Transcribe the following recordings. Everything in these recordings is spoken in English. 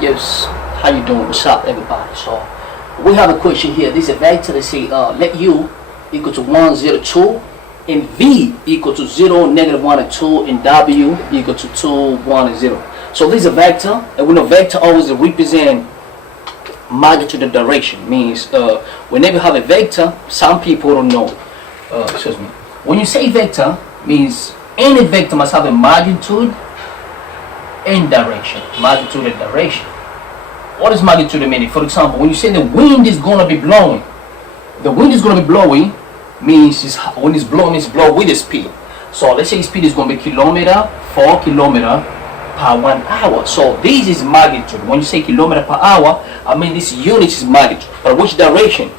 Yes, how you doing? What's up, everybody? So we have a question here. This is a vector. They say let u equal to 1, 0, 2, and v equal to 0, negative 1 and 2, and w equal to 2, 1 and 0. So this is a vector, and we know vector always represent magnitude and direction. Means whenever you have a vector, some people don't know. Excuse me. When you say vector, means any vector must have a magnitude and direction. Magnitude and direction. What is magnitude meaning? For example, when you say the wind is gonna be blowing, the wind is gonna be blowing means when it's blowing, it's blow with the speed. So let's say speed is gonna be 4 kilometer per 1 hour. So this is magnitude. When you say kilometer per hour, I mean this unit is magnitude. But which direction?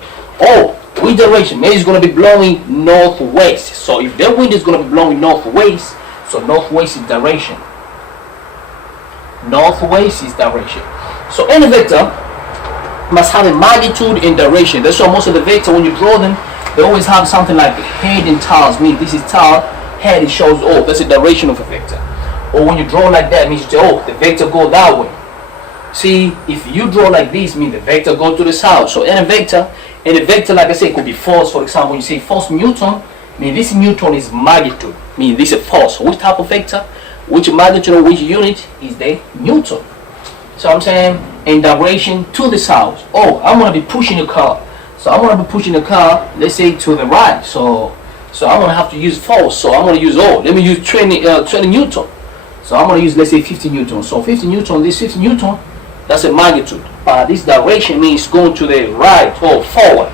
Oh, which direction? Maybe it's gonna be blowing northwest. So if the wind is gonna be blowing northwest, so northwest is direction. Northwest is direction. So any vector must have a magnitude and direction. That's why most of the vector, when you draw them, they always have something like head and tails. Means this is tail, head, it shows, oh, that's the direction of a vector. Or when you draw like that, means you say, oh, the vector go that way. See, if you draw like this, means the vector go to the south. So any vector, like I said, could be force. For example, when you say force Newton, means this Newton is magnitude. Means this is force. Which type of vector? Which magnitude or which unit is the Newton? So I'm saying in direction to the south. Oh, I'm gonna be pushing a car. So I'm gonna be pushing the car, let's say to the right. So I'm gonna have to use force. So I'm gonna use let me use 20 Newton. So I'm gonna use, let's say, 50 Newton. So 50 Newton, this 50 Newton, that's a magnitude. This direction means going to the right or forward.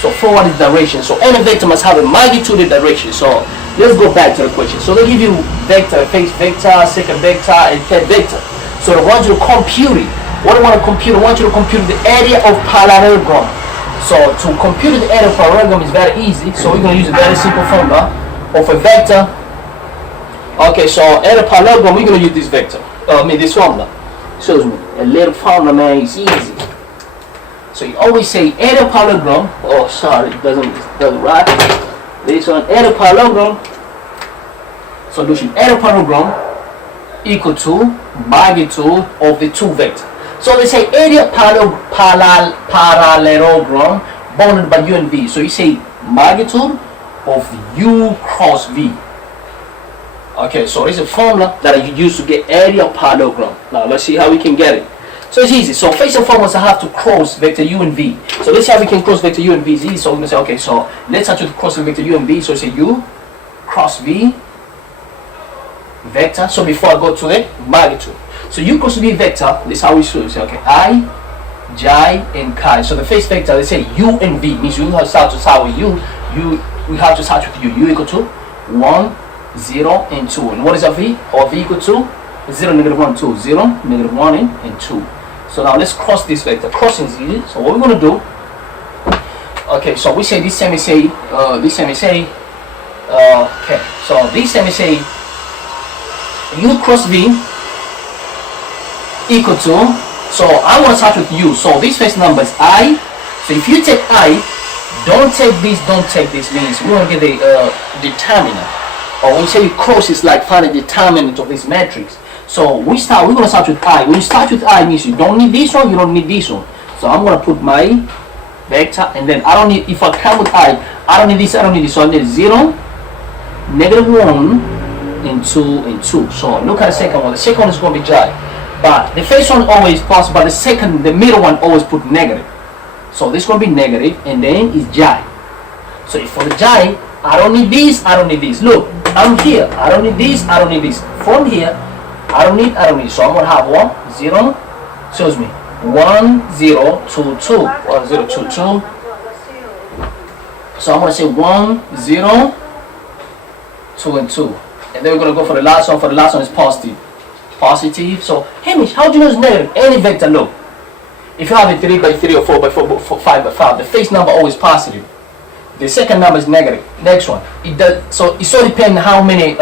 So forward is direction. So any vector must have a magnitude and direction. So let's go back to the question. So they give you vector, first vector, second vector, and third vector. So I want you to compute it. What I want to compute, I want you to compute the area of parallelogram. So to compute the area of parallelogram is very easy. So we're going to use a very simple formula of a vector. Okay, so area of parallelogram, we're going to use this vector. This formula. Shows me a little formula, man. It's easy. So you always say area of parallelogram. Oh, sorry, it doesn't right. This one, area of parallelogram. Solution: area of parallelogram equal to magnitude of the two vectors. So they say area parallelogram bounded by u and v. So you say magnitude of u cross v. Okay, so it's a formula that you use to get area of parallelogram. Now let's see how we can get it. So it's easy. So first and foremost, I have to cross vector u and v. So let's see how we can cross vector u and v. So we're gonna say, okay, so let's actually cross vector u and v. So say u cross v vector. So before I go to the magnitude, so u cross v vector, this is how we should say, okay, I, j, and k. So the first vector, let's say u and v, means we have to start with u. We have to start with u. U equal to 1, 0, and 2. And what is our v? Our v equal to 0, negative 1, 2. 0, negative 1, and 2. So now let's cross this vector. Crossing is easy. So what we're going to do, okay, so we say this semi say, okay, so this semi say u cross v equal to, so I want to start with u. So this first number is I. So if you take I, don't take this, means we want to get the determinant. Or when you say you cross, it's like find a determinant of this matrix. So we're going to start with I. When you start with I, means you don't need this one, you don't need this one. So I'm going to put my vector, and then I don't need, if I come with I don't need this, I don't need this. So I need 0, negative 1, and 2, and 2. So look at the second one. The second one is going to be j. But the first one always positive, but the middle one always put negative. So this is going to be negative, and then it's j. So if for the j, I don't need this, I don't need this. Look, I'm here. I don't need this, I don't need this. From here, I don't need. So I'm going to have 1, 0, excuse me, 1, 0, 2, 2. 1, 0, 2, 2. So I'm going to say 1, 0, 2, and 2. And then we're going to go for the last one. For the last one is positive. Positive. So, Hamish, how do you know it's negative? Any vector, look. If you have a 3 by 3 or 4 by 4, 5 by 5, the first number always positive. The second number is negative. Next one. It does. So it so depends how many.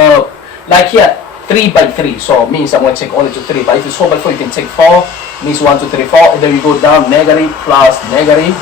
Like here, 3 by 3. So it means I'm going to take only to 3. But if it's 4 by 4, you can take 4. Means 1, 2, 3, 4. And then you go down negative, plus, negative.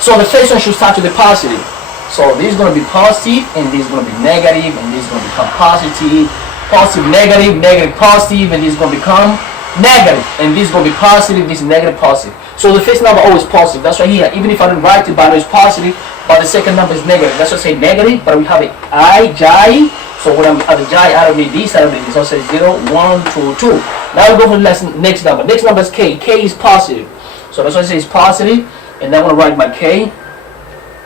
So the first one should start with the positive. So this is going to be positive, and this is going to be negative, and this is going to become positive, positive, negative, negative, positive, and this is going to become negative, and this is going to be positive, this is negative, positive. So the first number always positive. That's why here, even if I don't write it, but I know it's positive, but the second number is negative. That's why I say negative, but we have it I, j. So when I'm at the j, I don't need this, I don't need this. So I say 0, 1, 2, 2. Now we go for the next number. Next number is k. K is positive. So that's why I say it's positive, and then I'm going to write my k.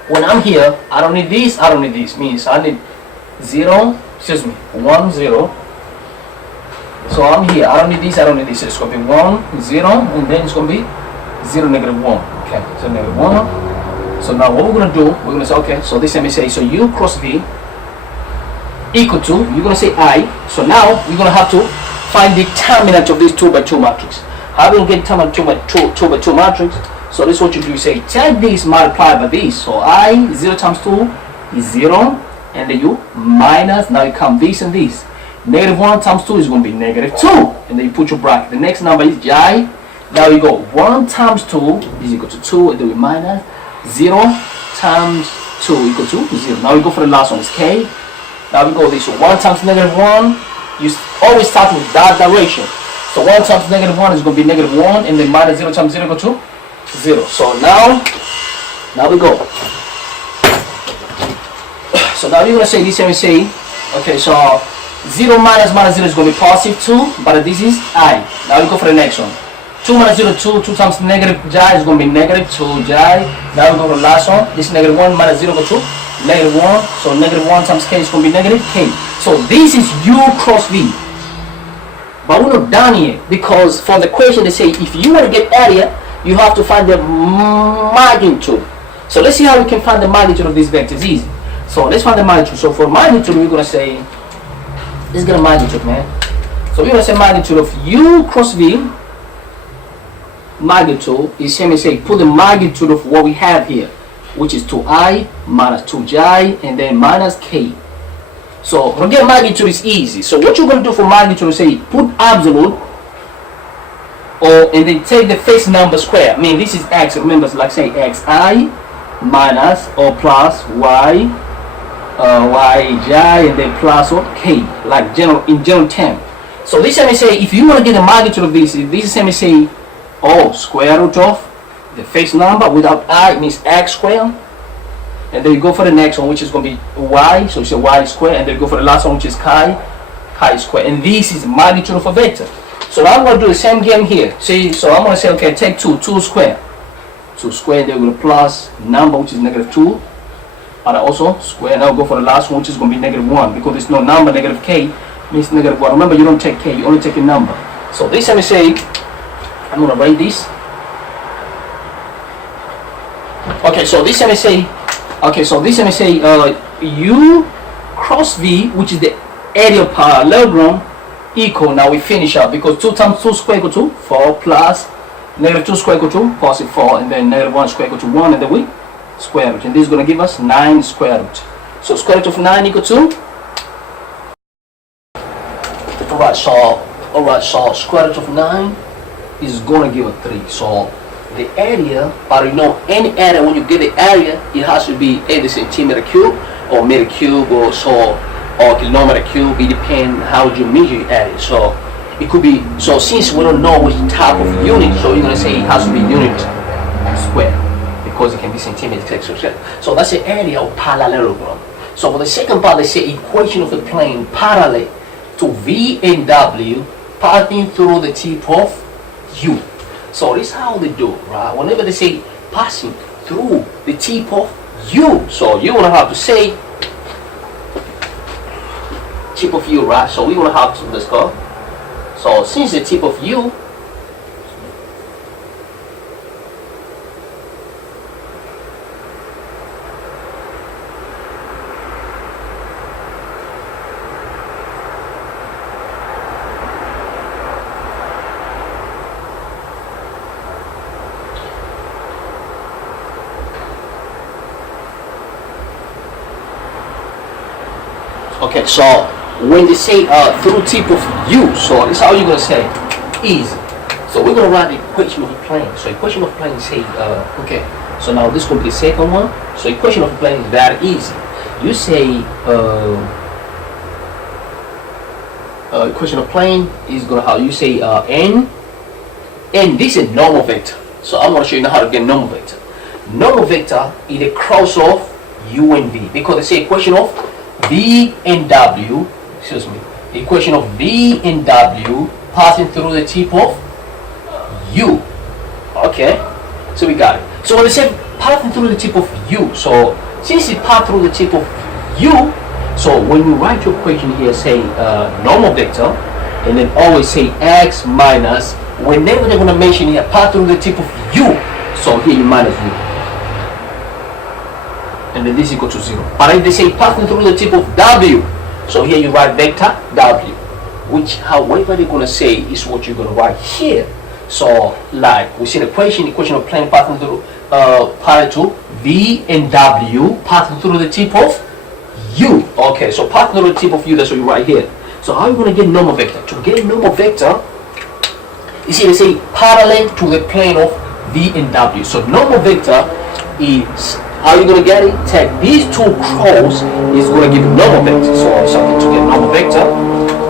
When I'm here, I don't need this, I don't need this. Means I need 0, excuse me, 1, 0. So I'm here, I don't need this, I don't need this. So it's going to be 1, 0, and then it's going to be 0, negative 1. Okay, so negative 1. So now what we're going to do, we're going to say, okay, so this let me say, so u cross v equal to, you're going to say I. So now we're going to have to find the determinant of this 2 by 2 matrix. How do we get determinant 2 by 2 matrix? So this is what you do, you say, take this multiplied by this. So I, 0 times 2 is 0, and then you minus, now you come this and this. Negative 1 times 2 is going to be negative 2, and then you put your bracket. The next number is j. Now you go 1 times 2 is equal to 2, and then we minus 0 times 2 equal to 0. Now we go for the last one, it's k. Now we go this, so 1 times negative 1, you always start with that direction. So 1 times negative 1 is going to be negative 1, and then minus 0 times 0 equal to 0. So now we go. So now you're going to say this, and we say, okay, so 0 minus 0 is going to be positive 2, but this is I. Now we go for the next one. 2 minus 0, 2 times negative j is going to be negative 2j. Now we go for the last one. This is negative 1 minus 0 equal to negative 1. So negative 1 times k is going to be negative k. So this is u cross v. But we're not done yet, because for the question they say if you want to get area, you have to find the magnitude. So let's see how we can find the magnitude of this vector. It's easy. So let's find the magnitude. So for magnitude, we're going to say, let's get a magnitude, man. So we're going to say magnitude of u cross v. Magnitude is same as say, put the magnitude of what we have here, which is 2i minus 2j, and then minus k. So to get magnitude is easy. So what you're going to do for magnitude is say, put absolute, and then take the first number square. I mean, this is x. Remember, like say xi minus or plus y, yj, and then plus what k, like in general term. So this let me say, if you want to get the magnitude of this is let me say, square root of the first number without I means x squared, and then you go for the next one, which is going to be y. So you say y squared, and then you go for the last one, which is chi squared, and this is magnitude of a vector. So now I'm going to do the same game here. See, so I'm going to say, okay, take 2 square, and then we're going to plus number, which is negative 2, and also square. Now go for the last one, which is going to be negative 1, because there's no number. Negative k means negative 1. Remember, you don't take k, you only take a number. So this let me say, I'm going to write this. Okay, so this let me say, u cross v, which is the area of parallelogram, equal. Now we finish up, because 2 times 2 square equal to 4 plus negative 2 square equal to positive 4, and then negative 1 square equal to 1, and then we square root. And this is going to give us 9 square root. So square root of 9 equal to, alright, so square root of 9 is going to give us 3. So the area, but you know, any area, when you get the area, it has to be either centimeter cube or meter cube or kilometer cube. It depends how you measure your area. So it could be, so since we don't know which type of unit, so you're going to say it has to be unit square, because it can be centimeters, etc. So that's the area of parallelogram. So for the second part, they say equation of a plane parallel to v and w passing through the tip of u. So this is how they do, right? Whenever they say passing through the tip of u, so you're gonna have to say tip of u, right? So we're gonna have to, let's go. So since the tip of u, okay, so when they say through tip of u, so this is how you're going to say easy. So we're going to write the equation of a plane. So equation of a plane say, okay, so now this will be the second one. So equation of a plane is very easy. You say equation of plane is gonna how you say n, and this is normal vector. So I'm gonna show you now how to get normal vector. Normal vector is the cross of u and v, because they say equation of v and w. Excuse me. Equation of v and w passing through the tip of u. Okay, so we got it. So when they say passing through the tip of u, so since it passed through the tip of u, so when you write your equation here, say normal vector, and then always say x minus, whenever they're going to mention here pass through the tip of u, so here you minus u, and then this equal to 0. But if they say passing through the tip of w, so here you write vector w, which however they're going to say is what you're going to write here. So like we see the equation of plane passing through parallel to v and w passing through the tip of u. Okay, so passing through the tip of u, that's what you write here. So how are you going to get normal vector? To get normal vector, you see they say parallel to the plane of v and w. So normal vector is, how are you going to get it? Take these two cross is going to give you normal vector. So something to get normal vector.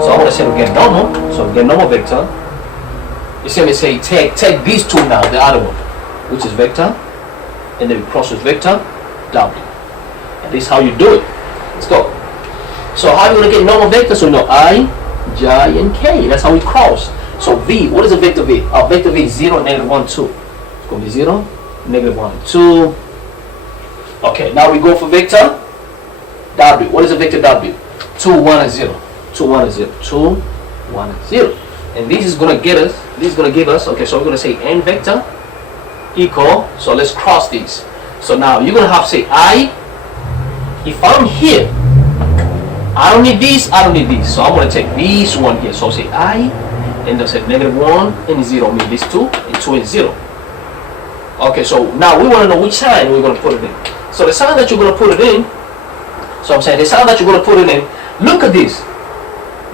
So I'm going to say to get normal. So to get normal vector, you see me say take these two now, the other one, which is vector, and then we cross with vector w. And this is how you do it. Let's go. So how are you going to get normal vector? So you know I, j, and k. That's how we cross. So v, what is a vector v? Our vector v is 0, negative 1, 2. It's going to be 0, negative 1, 2. Okay, now we go for vector w. What is a vector w? 2, 1, and 0. 2, 1, and 0. 2, 1, and 0. And this is going to get us, this is going to give us, okay, so we're going to say n vector equal, so let's cross these. So now you're going to have to say I, if I'm here, I don't need this, I don't need this. So I'm going to take this one here. So I'll say I, and I'll say negative 1 and 0, mean this 2, and 2 and 0. Okay, so now we want to know which sign we're going to put it in. So the sign that you're going to put it in, so I'm saying the sign that you're going to put it in, look at this.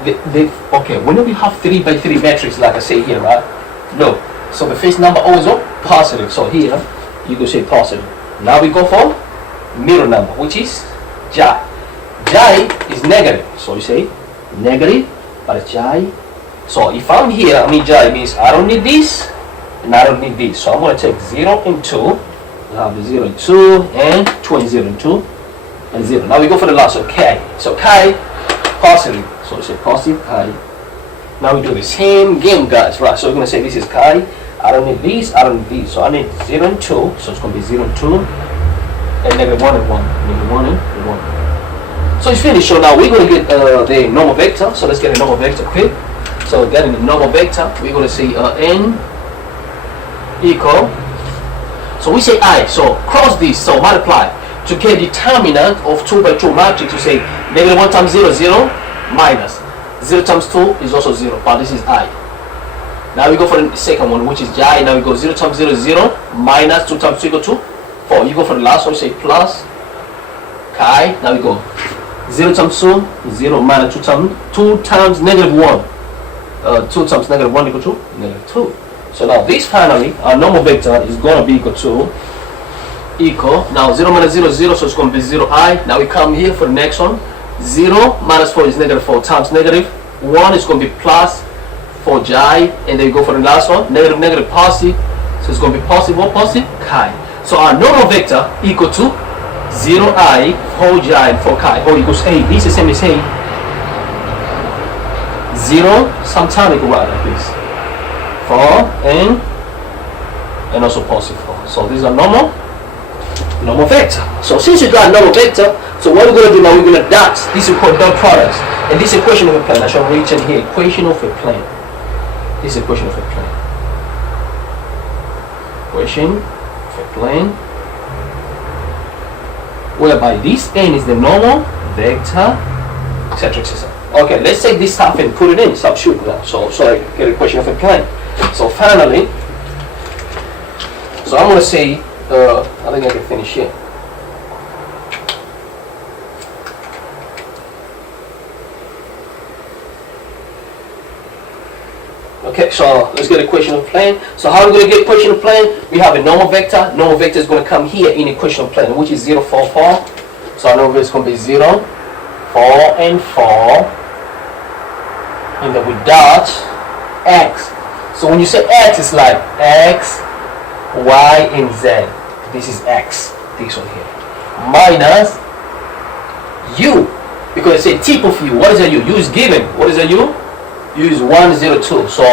Okay, whenever you have 3 by 3 matrix, like I say here, right? Look, so the first number always up positive. So here, you can say positive. Now we go for middle number, which is j. J is negative. So you say negative, but it's j. So if I'm here, I mean j means I don't need this, and I don't need this. So I'm going to take 0 and 2. We have the 0 and 2, and 2 and 0 and 2, and 0. Now we go for the last, so k. So k, positive. So we say positive k. Now we do the same game, guys, right? So we're going to say this is k. I don't need these, I don't need these. So I need 0 and 2, so it's going to be 0 and 2, and negative 1 and 1. Negative 1 and 1. So it's finished. So now we're going to get the normal vector. So let's get a normal vector quick. So getting the normal vector, we're going to say n equal. So we say I. So cross this. So multiply. To get determinant of 2 by 2 matrix, you say negative 1 times 0, 0, minus. 0 times 2 is also 0, but this is I. Now we go for the second one, which is j. Now we go 0 times 0 is 0, minus 2 times 2 equal to 4. You go for the last one, say plus chi. Now we go 0 times 2 is 0, minus 2 times negative 1. 2 times negative 1 equal to negative 2. So now this finally, our normal vector is going to be equal to, now 0 minus 0 is 0, so it's going to be 0i. Now we come here for the next one. 0 minus 4 is negative 4 times negative 1 is going to be plus 4j, and then we go for the last one, negative, negative, positive, so it's going to be positive, what positive? Chi. So our normal vector equal to 0i, 4j, and 4 chi. Oh, equals 8. This is the same as 8. 0, sometimes you can write like this. 4 and also positive 4. So these are normal vector. So since you got normal vector, so what we're going to do now, we're going to dot. This is called dot products. And this is equation of a plane. I shall reach in here. Equation of a plane. This is equation of a plane. Equation of a plane. Whereby this n is the normal vector, etc. etc. Okay, let's take this stuff and put it in. Substitute now. So I get equation of a plane. So finally, so I'm going to say, I think I can finish here. Okay, so let's get equation of plane. So how are we going to get equation of plane? We have a normal vector. Normal vector is going to come here in equation of plane, which is 0, 4, 4. So our normal vector is going to be 0, 4, and 4. and then we dot x. So when you say x, it's like x, y, and z. This is x, this one here, minus u, because it's a tip of u. What is a u? U is given. What is a u? U is 1, 0, 2. So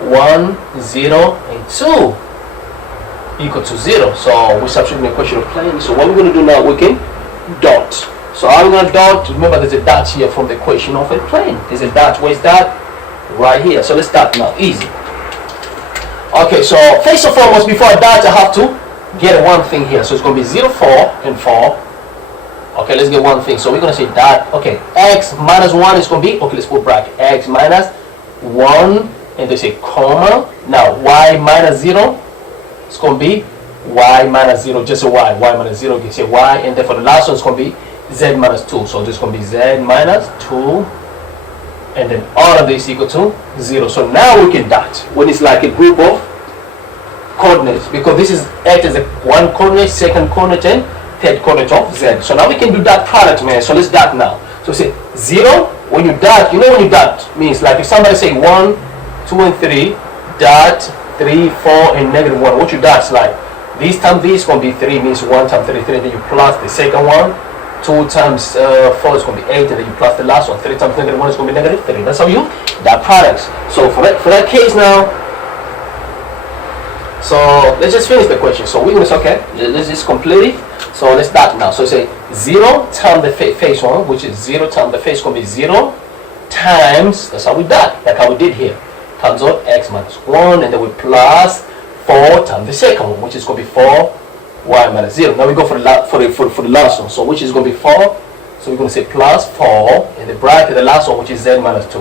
1, 0, and 2 equal to 0. So we substitute the equation of plane. So what we're going to do now, we can dot. So I'm going to dot. Remember, there's a dot here from the equation of a plane. There's a dot. Where's that? Right here. So let's dot now. Easy. Okay, so first and foremost, before I dot, I have to get one thing here. So it's going to be 0, 4, and 4. Okay, let's get one thing. So we're going to say dot. Okay, x minus 1 is going to be, okay, let's put bracket. X minus 1, and they say comma. Now, y minus 0, it's going to be y minus 0, just a y. Y minus 0, you can say y. And then for the last one, it's going to be z minus 2. So this is going to be z minus 2. And then all of this equal to 0. So now we can dot when it's like a group of coordinates, because this is x as a one coordinate, second coordinate, and third coordinate of z. So now we can do dot product, man. So let's dot now. So say 0, when you dot, you know when you dot means, like if somebody say 1, 2, and 3, dot 3, 4, and negative 1. What you dot is like this times this is going to be 3, means 1 times 3, 3, and then you plus the second one. 2 times 4 is going to be 8, and then you plus the last one. 3 times negative 1 is going to be negative 3. That's how you dot products. So for that case now, so let's just finish the question. So we're going to say, okay, let's just complete it. So let's dot now. So say 0 times the face one, which is 0 times the face, going to be 0 times, that's how we dot, like how we did here, times of x minus 1, and then we plus 4 times the second one, which is going to be 4 y minus 0. Now we go for the last one, so which is going to be 4. So we're going to say plus 4 in the bracket, the last one, which is z minus 2.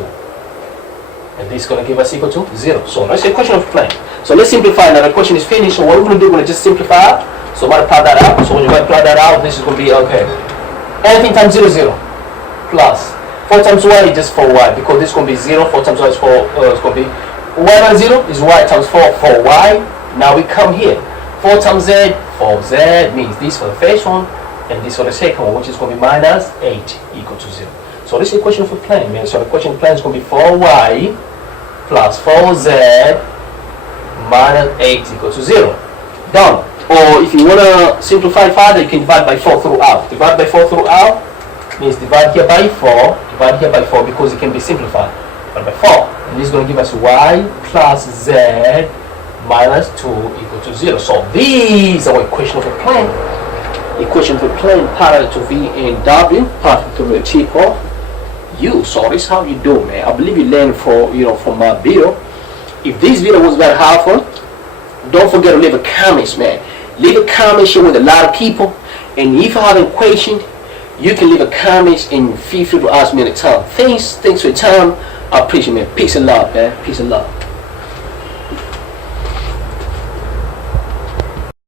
And this is going to give us equal to 0. So let's say question of plane. So let's simplify now. The question is finished. So what we're going to do, we're going to just simplify. So multiply that out. So when you multiply that out, this is going to be, okay, anything times 0, 0. Plus 4 times y is just 4y, because this is going to be 0. 4 times y is 4, it's going to be y minus 0 is y times 4, 4y. Now we come here. 4 times z, 4z means this for the first one, and this for the second one, which is going to be minus 8 equal to 0. So this is the equation for plane, man. So the equation of plane is going to be 4y plus 4z minus 8 equal to 0. Done. Or if you want to simplify further, you can divide by 4 throughout. Divide by 4 throughout means divide here by 4, divide here by 4, because it can be simplified. Divide by 4. And this is going to give us y plus z minus 2 equal to 0. So these are equation of a plane. Equation for plane parallel to v and w, perfect to the tip of u. So this is how you do, man. I believe you learned from my video. If this video was very helpful, don't forget to leave a comment, man. Leave a comment, share with a lot of people. And if you have a question, you can leave a comment and feel free to ask me anytime. Thanks for your time. I appreciate it, man. Peace and love, man. Peace and love.